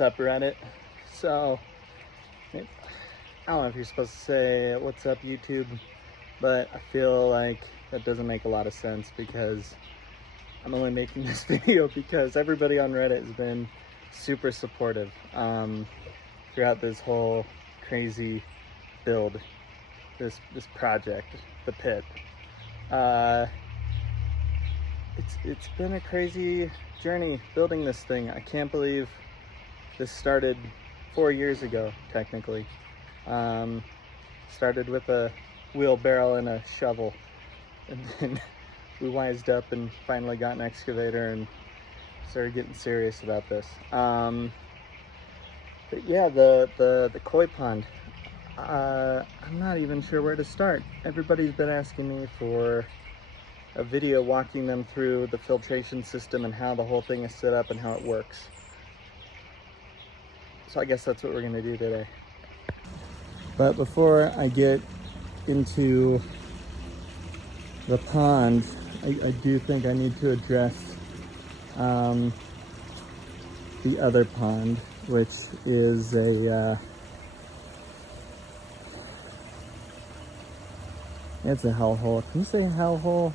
What's up, Reddit? So, I don't know if you're supposed to say what's up, YouTube, but I feel like that doesn't make a lot of sense because I'm only making this video because everybody on Reddit has been super supportive throughout this whole crazy build, this project, the pit. It's been a crazy journey building this thing. I can't believe this started 4 years ago, technically. Started with a wheelbarrow and a shovel, and then we wised up and finally got an excavator and started getting serious about this. But yeah, the koi pond, I'm not even sure where to start. Everybody's been asking me for a video walking them through the filtration system and how the whole thing is set up and how it works. So I guess that's what we're gonna do today. But before I get into the pond, I do think I need to address the other pond, which is it's a hellhole. Can you say hellhole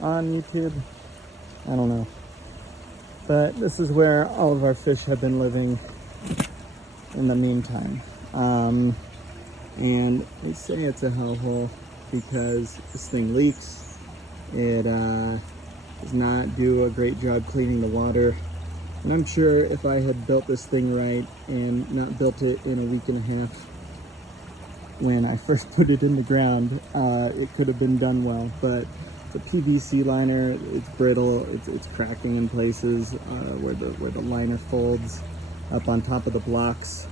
on YouTube? I don't know. But this is where all of our fish have been living in the meantime. And they say it's a hellhole because this thing leaks. It does not do a great job cleaning the water. And I'm sure if I had built this thing right and not built it in a week and a half when I first put it in the ground, it could have been done well. But the PVC liner, it's brittle, it's cracking in places where the liner folds up on top of the blocks.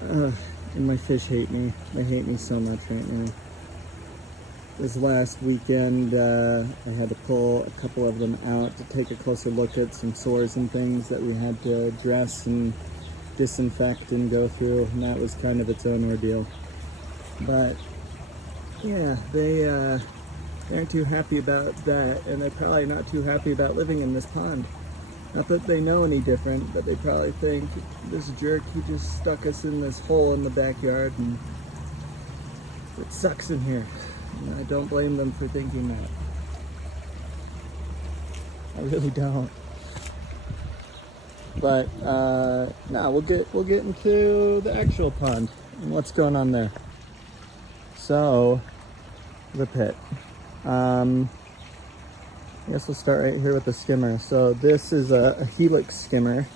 And my fish hate me. They hate me so much right now. This last weekend, I had to pull a couple of them out to take a closer look at some sores and things that we had to dress and disinfect and go through, and that was kind of its own ordeal. But yeah, they aren't too happy about that, and they're probably not too happy about living in this pond. Not that they know any different, but they probably think, this jerk, he just stuck us in this hole in the backyard and it sucks in here. And I don't blame them for thinking that. I really don't. But now we'll get into the actual pond and what's going on there. So, the pit. I guess we'll start right here with the skimmer. So this is a helix skimmer,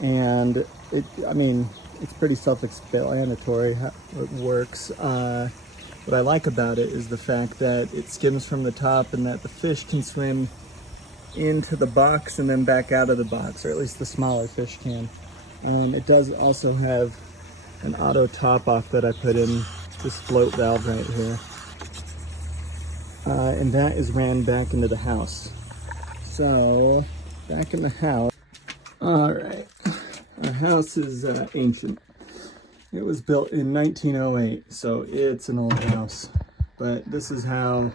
and it's pretty self-explanatory how it works. What I like about it is the fact that it skims from the top and that the fish can swim into the box and then back out of the box, or at least the smaller fish can. It does also have an auto top off that I put in this float valve right here. And that is ran back into the house. So, back in the house. All right, our house is ancient. It was built in 1908, so it's an old house. But this is how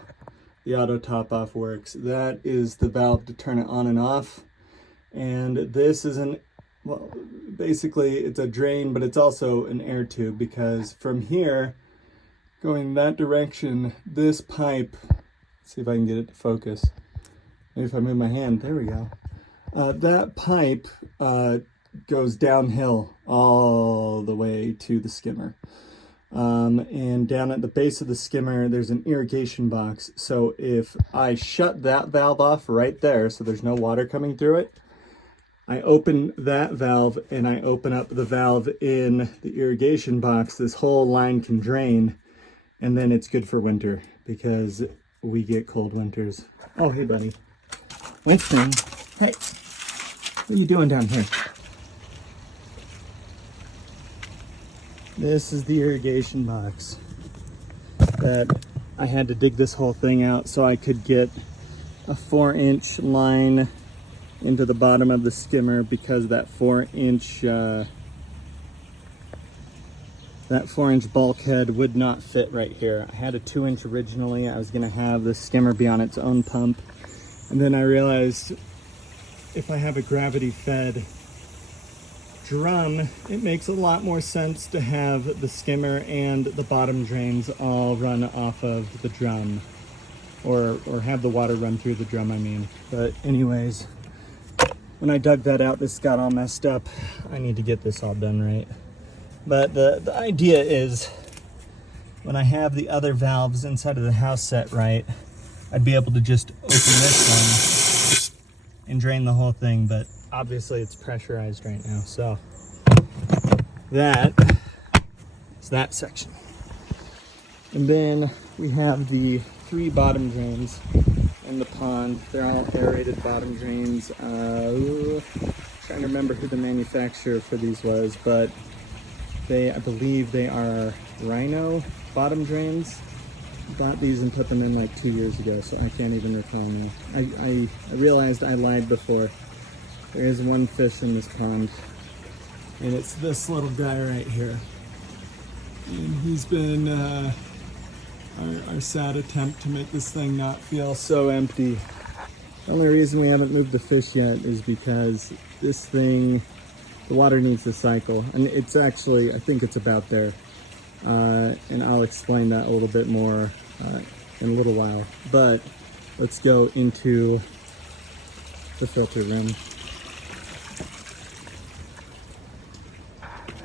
the auto top off works. That is the valve to turn it on and off. And this is well, basically it's a drain, but it's also an air tube, because from here, going that direction, this pipe, see if I can get it to focus. Maybe if I move my hand, there we go. That pipe goes downhill all the way to the skimmer. And down at the base of the skimmer, there's an irrigation box. So if I shut that valve off right there, so there's no water coming through it, I open that valve and I open up the valve in the irrigation box, this whole line can drain, and then it's good for winter because we get cold winters. Oh, hey, buddy. Winston, hey, what are you doing down here? This is the irrigation box that I had to dig this whole thing out so I could get a 4-inch line into the bottom of the skimmer, because that 4-inch bulkhead would not fit right here. I had a 2-inch originally. I was gonna have the skimmer be on its own pump, and then I realized if I have a gravity fed drum, it makes a lot more sense to have the skimmer and the bottom drains all run off of the drum, or have the water run through the drum, I mean. But anyways, when I dug that out, this got all messed up. I need to get this all done right. But the idea is, when I have the other valves inside of the house set right, I'd be able to just open this one and drain the whole thing, but obviously it's pressurized right now. So that is that section. And then we have the 3 bottom drains in the pond. They're all aerated bottom drains. Trying to remember who the manufacturer for these was, but I believe they are Rhino bottom drains. Bought these and put them in like 2 years ago, so I can't even recall now. I realized I lied before. There is one fish in this pond, and it's this little guy right here. And he's been our sad attempt to make this thing not feel so empty. The only reason we haven't moved the fish yet is because this thing, the water needs to cycle, and it's actually, I think it's about there. And I'll explain that a little bit more in a little while. But let's go into the filter room.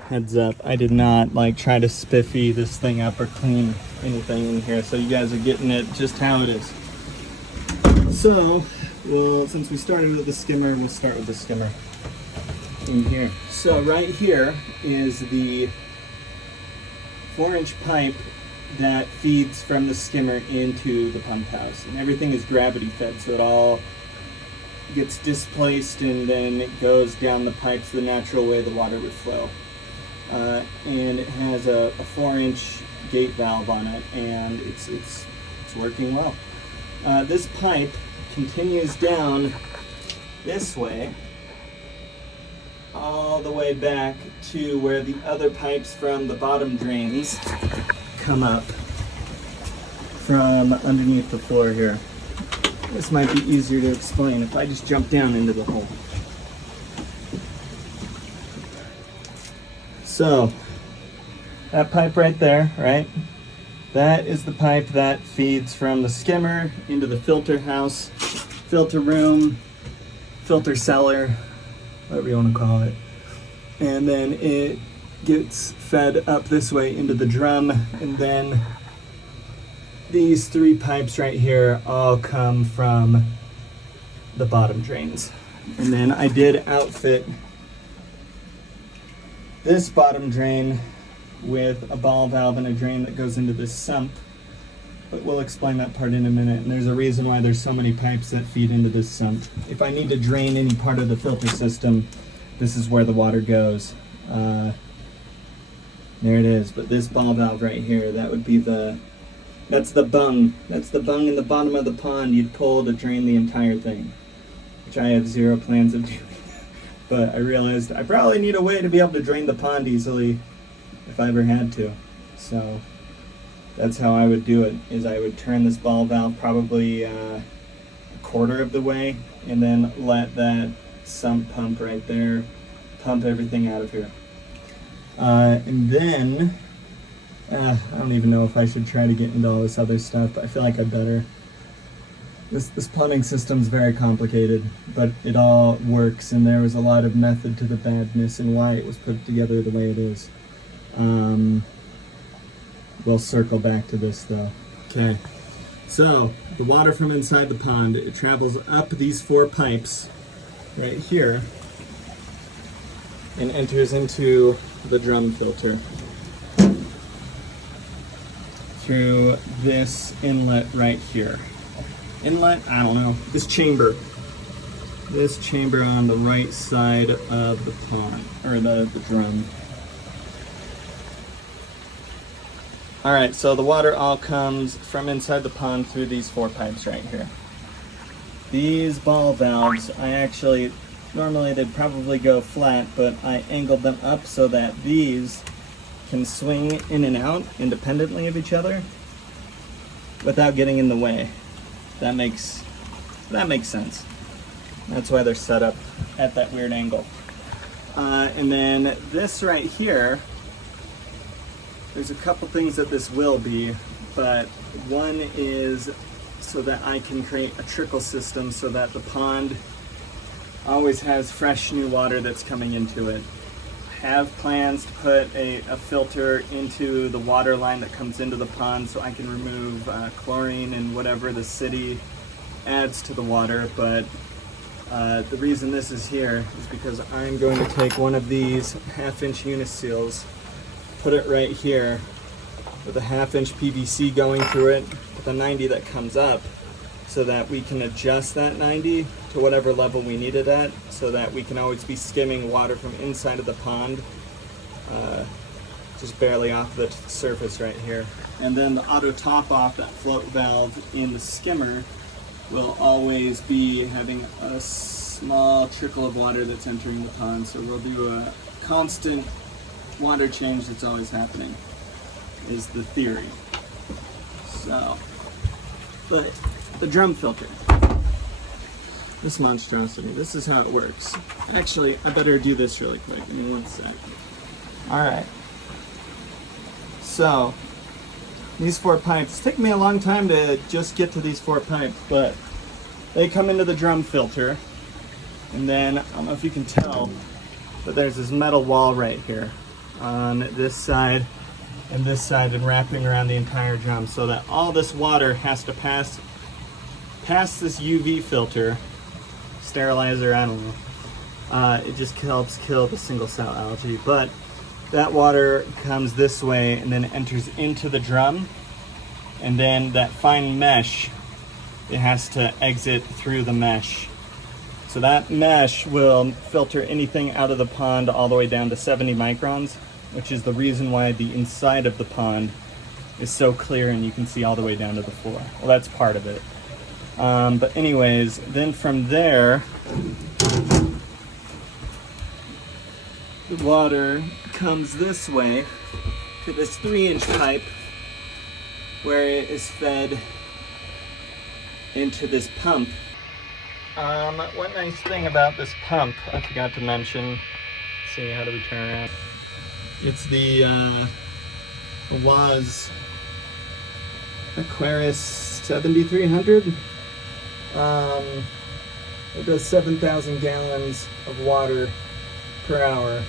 Heads up, I did not try to spiffy this thing up or clean anything in here, so you guys are getting it just how it is. So, since we started with the skimmer, we'll start with the skimmer in here. So right here is the 4-inch pipe that feeds from the skimmer into the pump house, and everything is gravity fed, so it all gets displaced and then it goes down the pipes the natural way the water would flow. And it has a 4-inch gate valve on it, and it's working well. This pipe continues down this way all the way back to where the other pipes from the bottom drains come up from underneath the floor here. This might be easier to explain if I just jump down into the hole. So, that pipe right there, right? That is the pipe that feeds from the skimmer into the filter house, filter room, filter cellar, whatever you want to call it. And then it gets fed up this way into the drum, and then these 3 pipes right here all come from the bottom drains. And then I did outfit this bottom drain with a ball valve and a drain that goes into this sump, but we'll explain that part in a minute. And there's a reason why there's so many pipes that feed into this sump. If I need to drain any part of the filter system, this is where the water goes. There it is. But this ball valve right here, that would be that's the bung. That's the bung in the bottom of the pond you'd pull to drain the entire thing, which I have 0 plans of doing. But I realized I probably need a way to be able to drain the pond easily if I ever had to. So that's how I would do it, is I would turn this ball valve probably a quarter of the way, and then let that sump pump right there pump everything out of here. And then, I don't even know if I should try to get into all this other stuff, but I feel like I better. This plumbing system's very complicated, but it all works, and there was a lot of method to the badness and why it was put together the way it is. We'll circle back to this though. Okay, so the water from inside the pond, it travels up these 4 pipes right here and enters into the drum filter through this inlet right here. Inlet, I don't know, this chamber on the right side of the pond, or the drum. Alright, so the water all comes from inside the pond through these 4 pipes right here. These ball valves, normally they'd probably go flat, but I angled them up so that these can swing in and out independently of each other without getting in the way. That makes sense. That's why they're set up at that weird angle. And then this right here, there's a couple things that this will be, but one is so that I can create a trickle system so that the pond always has fresh new water that's coming into it. I have plans to put a filter into the water line that comes into the pond so I can remove chlorine and whatever the city adds to the water, but the reason this is here is because I'm going to take one of these 1/2-inch uniseals, put it right here with a 1/2-inch PVC going through it with a 90 that comes up, so that we can adjust that 90 to whatever level we need it at, so that we can always be skimming water from inside of the pond, just barely off the surface right here. And then the auto top off, that float valve in the skimmer, will always be having a small trickle of water that's entering the pond. So we'll do a constant water change that's always happening, is the theory. So, but the drum filter, this monstrosity, this is how it works. Actually, I better do this really quick. Give me one sec. All right. So, these 4 pipes, take me a long time to just get to these 4 pipes, but they come into the drum filter, and then, I don't know if you can tell, but there's this metal wall right here on this side and this side and wrapping around the entire drum, so that all this water has to pass this UV filter, sterilizer, I don't know. It just helps kill the single cell algae, but that water comes this way and then enters into the drum, and then that fine mesh, it has to exit through the mesh. So that mesh will filter anything out of the pond all the way down to 70 microns, which is the reason why the inside of the pond is so clear and you can see all the way down to the floor. Well, that's part of it. But anyways, then from there, the water comes this way to this 3-inch pipe where it is fed into this pump. One nice thing about this pump, I forgot to mention, let's see, how do we turn around? It's the WAS Aquarius 7300. It does 7,000 gallons of water per hour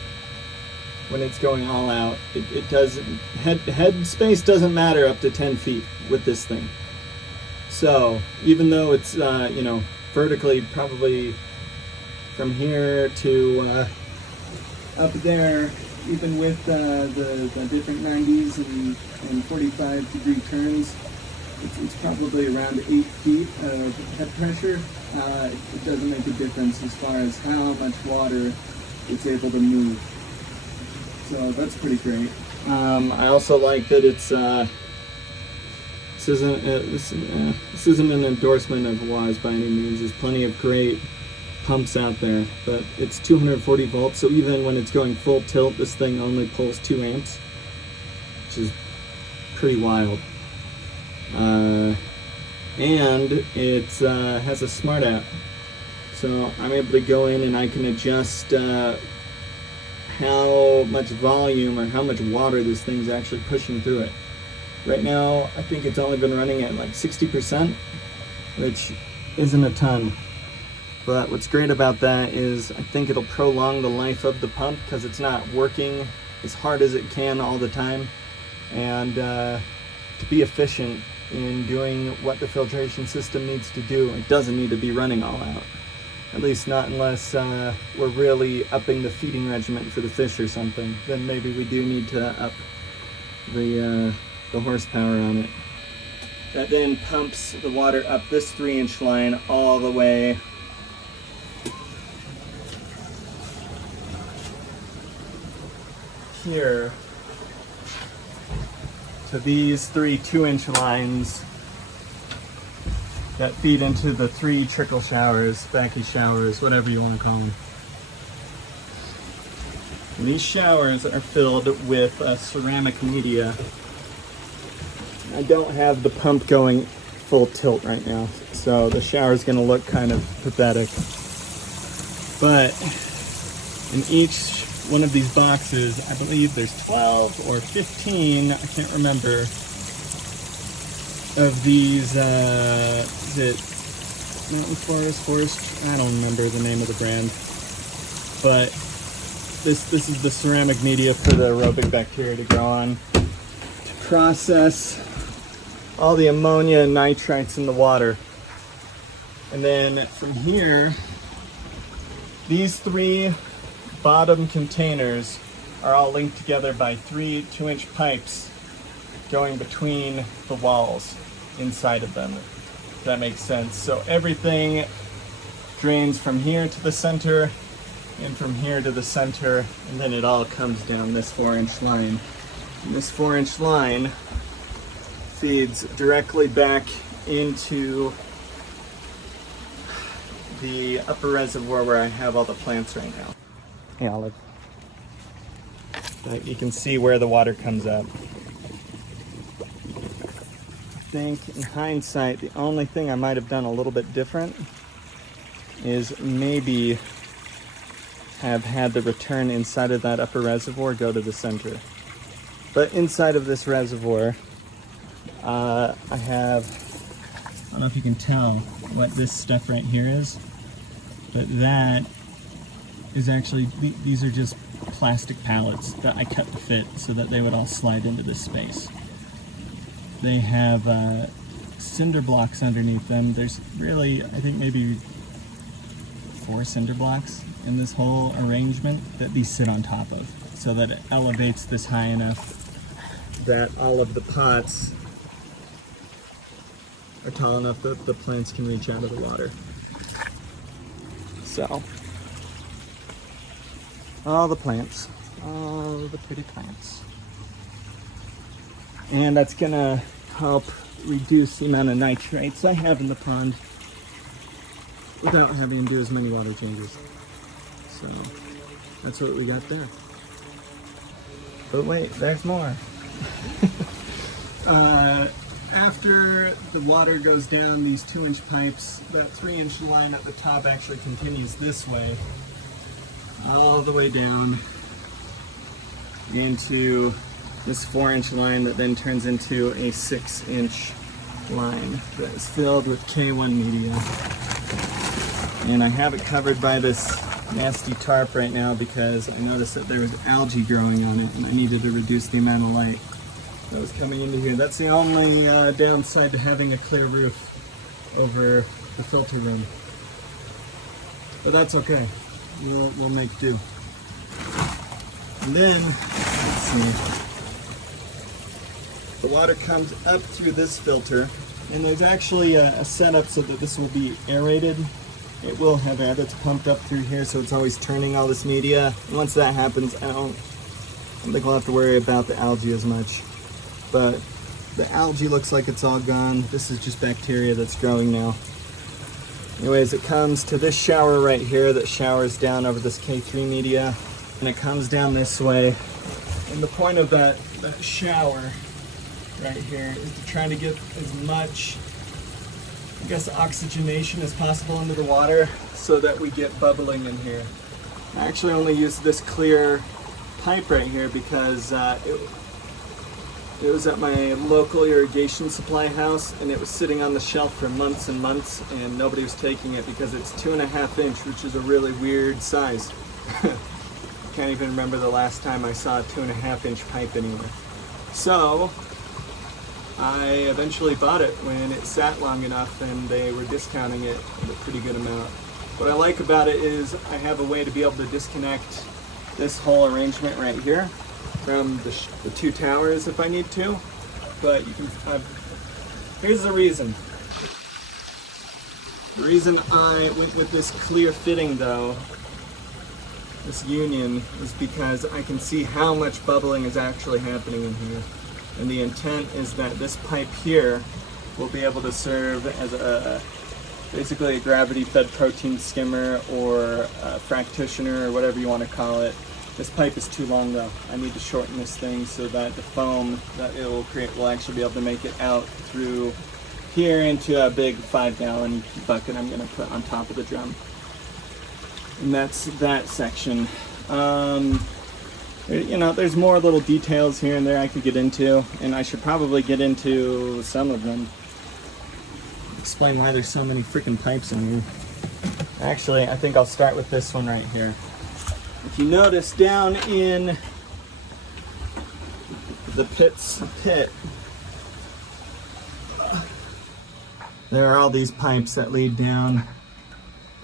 when it's going all out. It does, head space doesn't matter up to 10 feet with this thing. So even though it's, you know, vertically probably from here to up there, even with the different 90s and 45-degree turns, it's probably around 8 feet of head pressure. It doesn't make a difference as far as how much water it's able to move. So that's pretty great. I also like that it's this isn't an endorsement of WAS by any means. There's plenty of great pumps out there, but it's 240 volts, so even when it's going full tilt, this thing only pulls 2 amps, which is pretty wild. And it has a smart app, so I'm able to go in and I can adjust how much volume or how much water this thing's actually pushing through it. Right now, I think it's only been running at like 60%, which isn't a ton. But what's great about that is I think it'll prolong the life of the pump because it's not working as hard as it can all the time. And to be efficient in doing what the filtration system needs to do, it doesn't need to be running all out. At least not unless we're really upping the feeding regimen for the fish or something. Then maybe we do need to up the horsepower on it. That then pumps the water up this 3-inch line all the way here to these 3 2-inch lines that feed into the 3 trickle showers, backy showers, whatever you want to call them. And these showers are filled with ceramic media. I don't have the pump going full tilt right now, so the shower is going to look kind of pathetic. But In each one of these boxes, I believe there's 12 or 15, I can't remember, of these, is it Mountain Forest? I don't remember the name of the brand. But this is the ceramic media for the aerobic bacteria to grow on, to process all the ammonia and nitrites in the water. And then from here, these 3 bottom containers are all linked together by 3 2-inch pipes going between the walls inside of them, if that makes sense. So everything drains from here to the center and from here to the center, and then it all comes down this 4-inch line. And this 4-inch line feeds directly back into the upper reservoir where I have all the plants right now. Hey, Olive. You can see where the water comes up. I think in hindsight, the only thing I might have done a little bit different is maybe have had the return inside of that upper reservoir go to the center. But inside of this reservoir, I have, I don't know if you can tell what this stuff right here is, but that is actually, these are just plastic pallets that I cut to fit so that they would all slide into this space. They have cinder blocks underneath them. There's really, I think maybe 4 cinder blocks in this whole arrangement that these sit on top of, so that it elevates this high enough that all of the pots are tall enough that the plants can reach out of the water. So, all the plants, all the pretty plants. And that's gonna help reduce the amount of nitrates I have in the pond without having to do as many water changes. So, that's what we got there. But wait, there's more. After the water goes down these 2-inch pipes, that 3-inch line at the top actually continues this way, all the way down into this 4-inch line that then turns into a 6-inch line that is filled with K1 media. And I have it covered by this nasty tarp right now because I noticed that there was algae growing on it and I needed to reduce the amount of light that was coming into here. That's the only downside to having a clear roof over the filter room. But that's okay. We'll make do. And then, let's see. The water comes up through this filter, and there's actually a setup so that this will be aerated. It will have air that's pumped up through here, so it's always turning all this media. And once that happens, I don't think we'll have to worry about the algae as much. But the algae looks like it's all gone. This is just bacteria that's growing now. Anyways, it comes to this shower right here that showers down over this K3 media, and it comes down this way. And the point of that shower right here is to try to get as much, I guess, oxygenation as possible into the water so that we get bubbling in here. I actually only used this clear pipe right here because it was at my local irrigation supply house and it was sitting on the shelf for months and months and nobody was taking it because it's 2.5 inch, which is a really weird size. Can't even remember the last time I saw a 2.5 inch pipe anywhere. So I eventually bought it when it sat long enough and they were discounting it at a pretty good amount. What I like about it is I have a way to be able to disconnect this whole arrangement right here from the 2 towers if I need to, but you can, here's the reason. The reason I went with this clear fitting though, this union, is because I can see how much bubbling is actually happening in here. And the intent is that this pipe here will be able to serve as basically a gravity-fed protein skimmer or a fractitioner or whatever you want to call it. This pipe is too long though. I need to shorten this thing so that the foam that it will create will actually be able to make it out through here into a big 5-gallon bucket I'm going to put on top of the drum. And that's that section You know, there's more little details here and there I could get into, and I should probably get into some of them. Explain why there's so many freaking pipes in here. Actually, I think I'll start with this one right here. If you notice down in the pit, there are all these pipes that lead down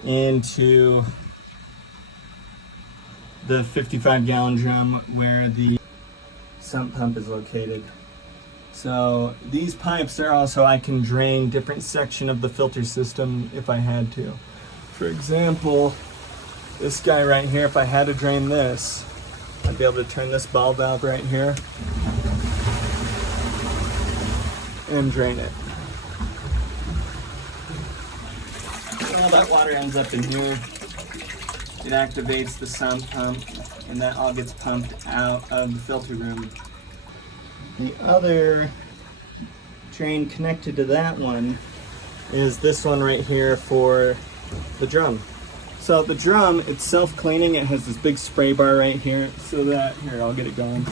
into the 55-gallon drum where the sump pump is located. So these pipes are also, I can drain different section of the filter system if I had to. For example, this guy right here, if I had to drain this, I'd be able to turn this ball valve right here and drain it. All that water ends up in here. It activates the sump pump, and that all gets pumped out of the filter room. The other drain connected to that one is this one right here for the drum. So the drum, it's self-cleaning. It has this big spray bar right here, so that, here, I'll get it going.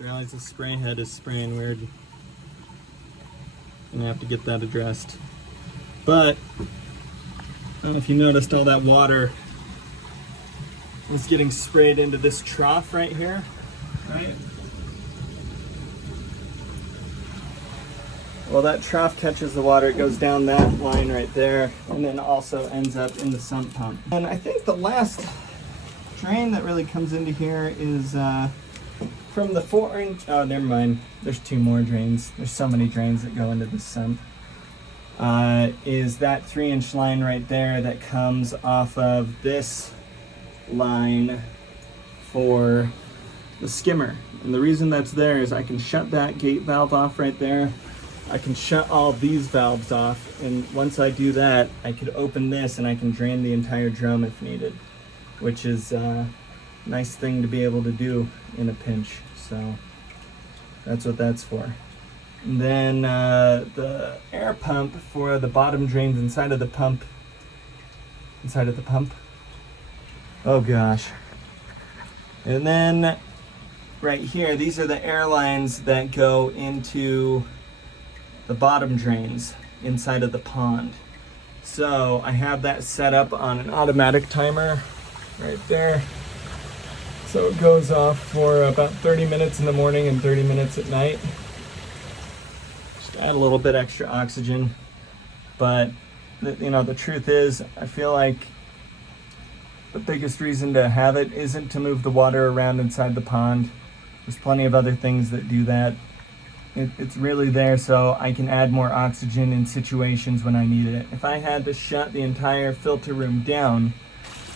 Realize the spray head is spraying weird. Gonna have to get that addressed. But I don't know if you noticed, all that water was getting sprayed into this trough right here, right? Well, that trough catches the water, it goes down that line right there, and then also ends up in the sump pump. And I think the last drain that really comes into here is from the 4-inch, oh, never mind. There's 2 more drains. There's so many drains that go into the sump. Is that 3-inch line right there that comes off of this line for the skimmer. And the reason that's there is I can shut that gate valve off right there. I can shut all these valves off. And once I do that, I could open this and I can drain the entire drum if needed, which is nice thing to be able to do in a pinch. So that's what that's for. And then the air pump for the bottom drains inside of the pump. Oh gosh. And then right here, these are the air lines that go into the bottom drains inside of the pond. So I have that set up on an automatic timer right there. So it goes off for about 30 minutes in the morning and 30 minutes at night. Just add a little bit extra oxygen. But you know, the truth is, I feel like the biggest reason to have it isn't to move the water around inside the pond. There's plenty of other things that do that. It's really there so I can add more oxygen in situations when I need it. If I had to shut the entire filter room down,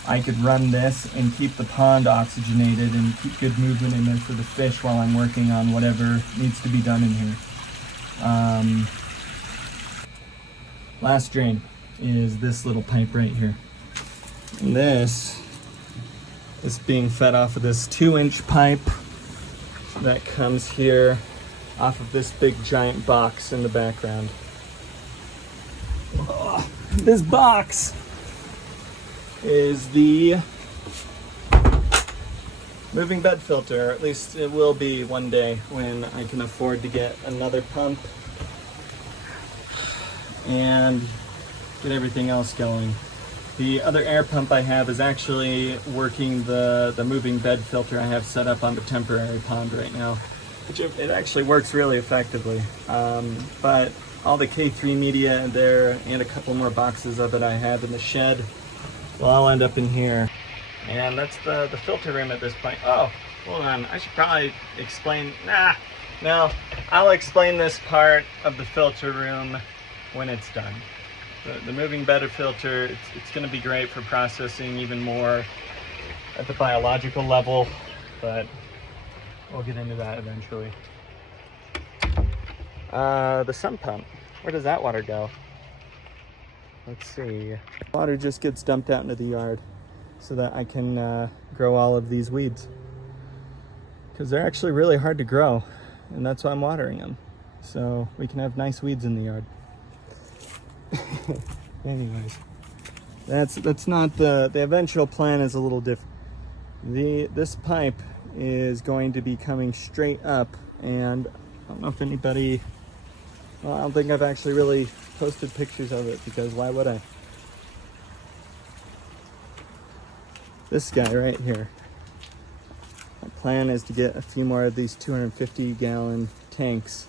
I could run this and keep the pond oxygenated and keep good movement in there for the fish while I'm working on whatever needs to be done in here. Last drain is this little pipe right here. And this is being fed off of this 2-inch pipe that comes here off of this big giant box in the background. Oh, this box is the moving bed filter, or at least it will be one day when I can afford to get another pump and get everything else going. The other air pump I have is actually working the moving bed filter I have set up on the temporary pond right now, which it actually works really effectively. But all the K3 media in there and a couple more boxes of it I have in the shed will all end up in here. And that's the filter room at this point. Oh, hold on, I should probably explain, no, I'll explain this part of the filter room when it's done. The moving bed filter, it's gonna be great for processing even more at the biological level, but we'll get into that eventually. The sump pump. Where does that water go? Let's see. Water just gets dumped out into the yard so that I can grow all of these weeds. Because they're actually really hard to grow, and that's why I'm watering them. So we can have nice weeds in the yard. Anyways, that's not the eventual plan is a little different. This pipe is going to be coming straight up, and I don't know if anybody, well, I don't think I've actually really posted pictures of it, because why would I? This guy right here. My plan is to get a few more of these 250-gallon tanks,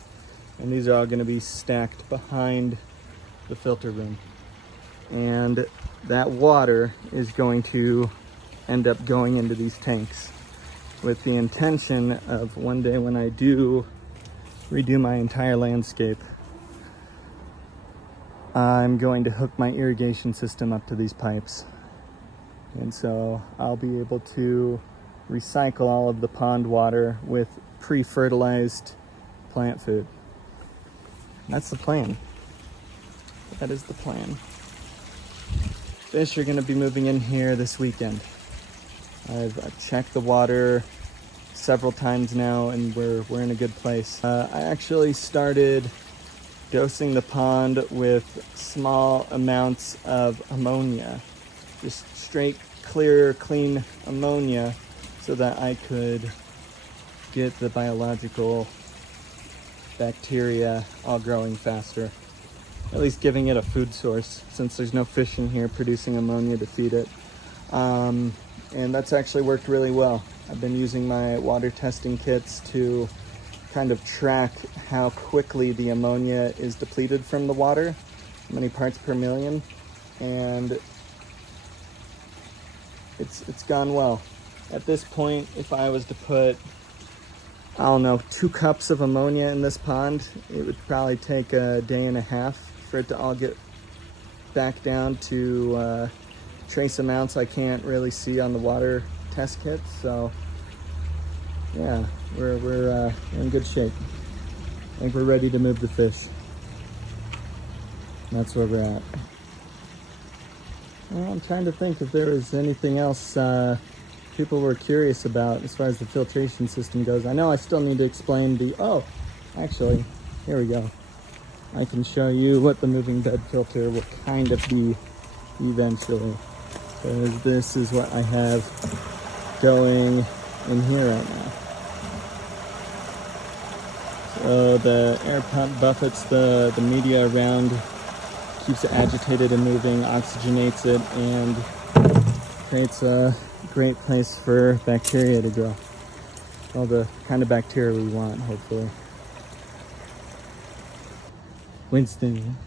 and these are all going to be stacked behind the filter room. And that water is going to end up going into these tanks with the intention of one day when I do redo my entire landscape, I'm going to hook my irrigation system up to these pipes. And so I'll be able to recycle all of the pond water with pre-fertilized plant food. That's the plan. That is the plan. Fish are going to be moving in here this weekend. I've checked the water several times now, and we're in a good place. I actually started dosing the pond with small amounts of ammonia, just straight, clear, clean ammonia, so that I could get the biological bacteria all growing faster. At least giving it a food source, since there's no fish in here producing ammonia to feed it. And that's actually worked really well. I've been using my water testing kits to kind of track how quickly the ammonia is depleted from the water, how many parts per million, and it's gone well. At this point, if I was to put, I don't know, 2 cups of ammonia in this pond, it would probably take a day and a half for it to all get back down to trace amounts I can't really see on the water test kits. So yeah, we're in good shape. I think we're ready to move the fish. That's where we're at. Well, I'm trying to think if there was anything else people were curious about as far as the filtration system goes. I know I still need to explain oh, actually, here we go. I can show you what the moving bed filter will kind of be eventually. Because this is what I have going in here right now. So the air pump buffets the media around, keeps it agitated and moving, oxygenates it, and creates a great place for bacteria to grow. All the kind of bacteria we want, hopefully. Winston.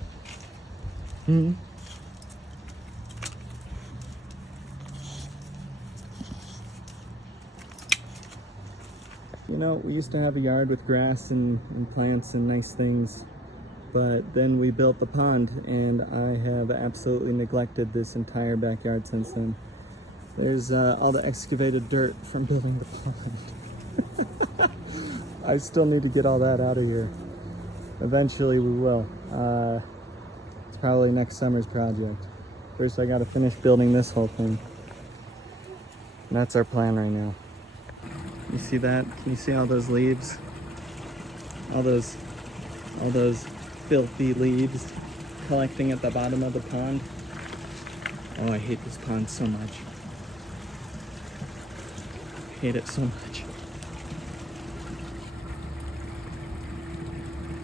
Hmm? You know, we used to have a yard with grass and plants and nice things, but then we built the pond, and I have absolutely neglected this entire backyard since then. There's all the excavated dirt from building the pond. I still need to get all that out of here. Eventually we will. It's probably next summer's project. First I gotta finish building this whole thing. And that's our plan right now. You see that? Can you see all those leaves? All those filthy leaves collecting at the bottom of the pond. Oh, I hate this pond so much. I hate it so much.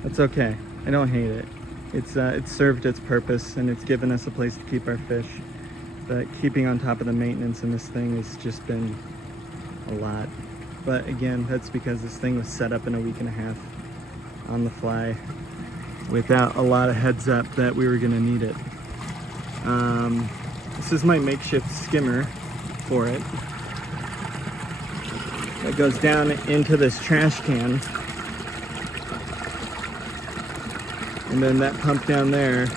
That's okay. I don't hate it. It's served its purpose, and it's given us a place to keep our fish. But keeping on top of the maintenance in this thing has just been a lot. But again, that's because this thing was set up in a week and a half on the fly without a lot of heads up that we were gonna need it. This is my makeshift skimmer for it. That goes down into this trash can. And then that pump down there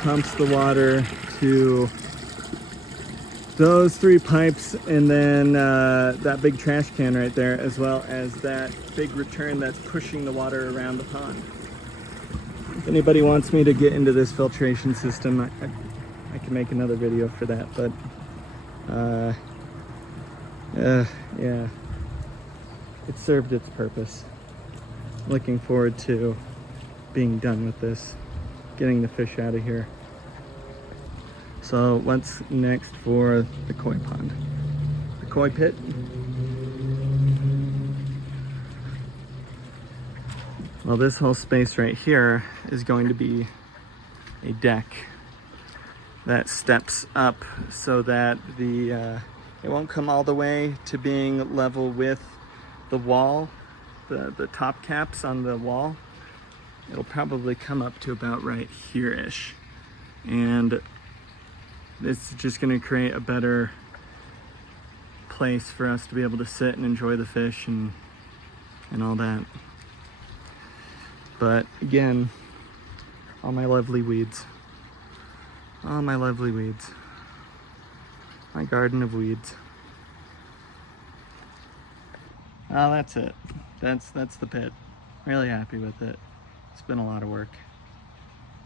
pumps the water to those 3 pipes, and then that big trash can right there, as well as that big return that's pushing the water around the pond. If anybody wants me to get into this filtration system, I can make another video for that, but yeah, it served its purpose. Looking forward to being done with this, getting the fish out of here. So what's next for the koi pond? The koi pit? Well, this whole space right here is going to be a deck that steps up so that it won't come all the way to being level with the wall, the top caps on the wall. It'll probably come up to about right here-ish. And it's just gonna create a better place for us to be able to sit and enjoy the fish and all that. But again, all my lovely weeds. All my lovely weeds. My garden of weeds. Oh, that's it. That's the pit. Really happy with it. It's been a lot of work.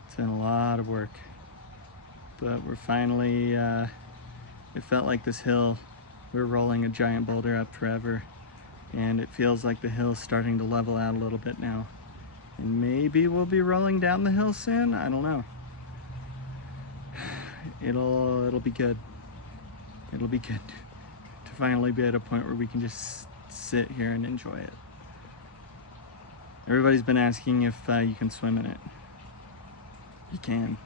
It's been a lot of work. But we're finally, it felt like this hill, we were rolling a giant boulder up forever, and it feels like the hill's starting to level out a little bit now. And maybe we'll be rolling down the hill soon? I don't know. It'll be good. It'll be good to finally be at a point where we can just sit here and enjoy it. Everybody's been asking if you can swim in it. You can.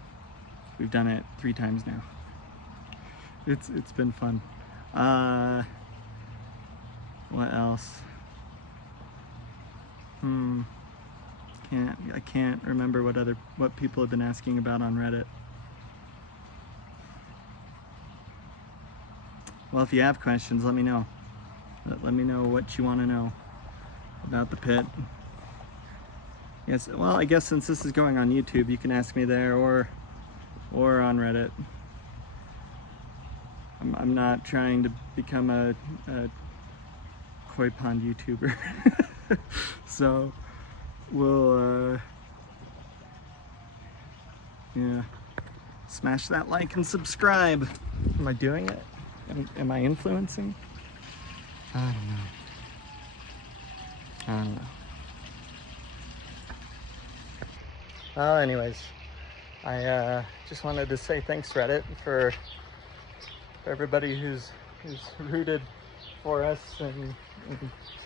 We've done it 3 times now. It's been fun. What else? I can't remember what people have been asking about on Reddit. Well, if you have questions, let me know. Let me know what you want to know about the pit. Yes, well, I guess since this is going on YouTube, you can ask me there or on Reddit. I'm not trying to become a koi pond YouTuber. So we'll yeah, smash that like and subscribe. Am I doing it? Am I influencing? I don't know. Well, anyways, I just wanted to say thanks, Reddit, for everybody who's rooted for us and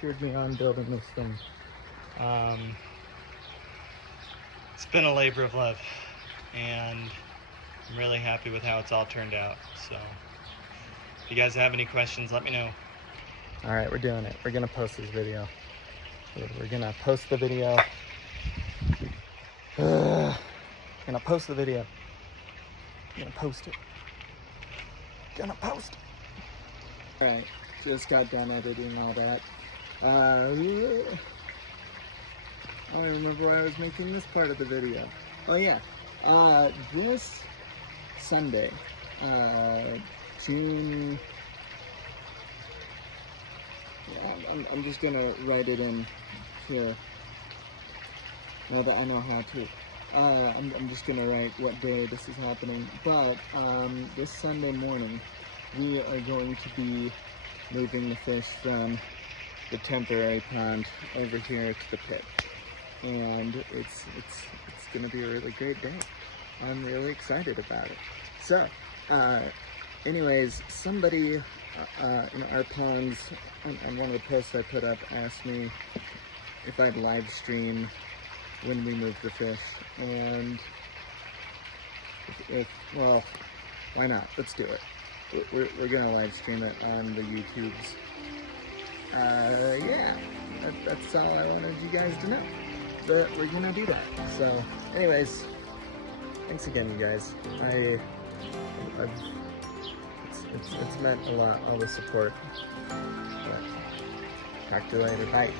cheered me on building this thing. It's been a labor of love, and I'm really happy with how it's all turned out. So if you guys have any questions, let me know. All right, we're doing it. We're gonna post this video. We're gonna post the video. Gonna post the video. Gonna post it. Gonna post it. All right, just got done editing all that. I don't remember why I was making this part of the video. Oh yeah, this Sunday, June. I'm just gonna write it in here. Now that I know how to. I'm just gonna write what day this is happening. But this Sunday morning, we are going to be moving the fish from the temporary pond over here to the pit, and it's gonna be a really great day. I'm really excited about it. So, anyways, somebody in our ponds on one of the posts I put up asked me if I'd live stream when we move the fish, and well, why not? Let's do it. We're gonna live stream it on the YouTubes. Yeah, that's all I wanted you guys to know. But we're gonna do that. So, anyways, thanks again, you guys. It's meant a lot, all the support. But talk to you later. Bye.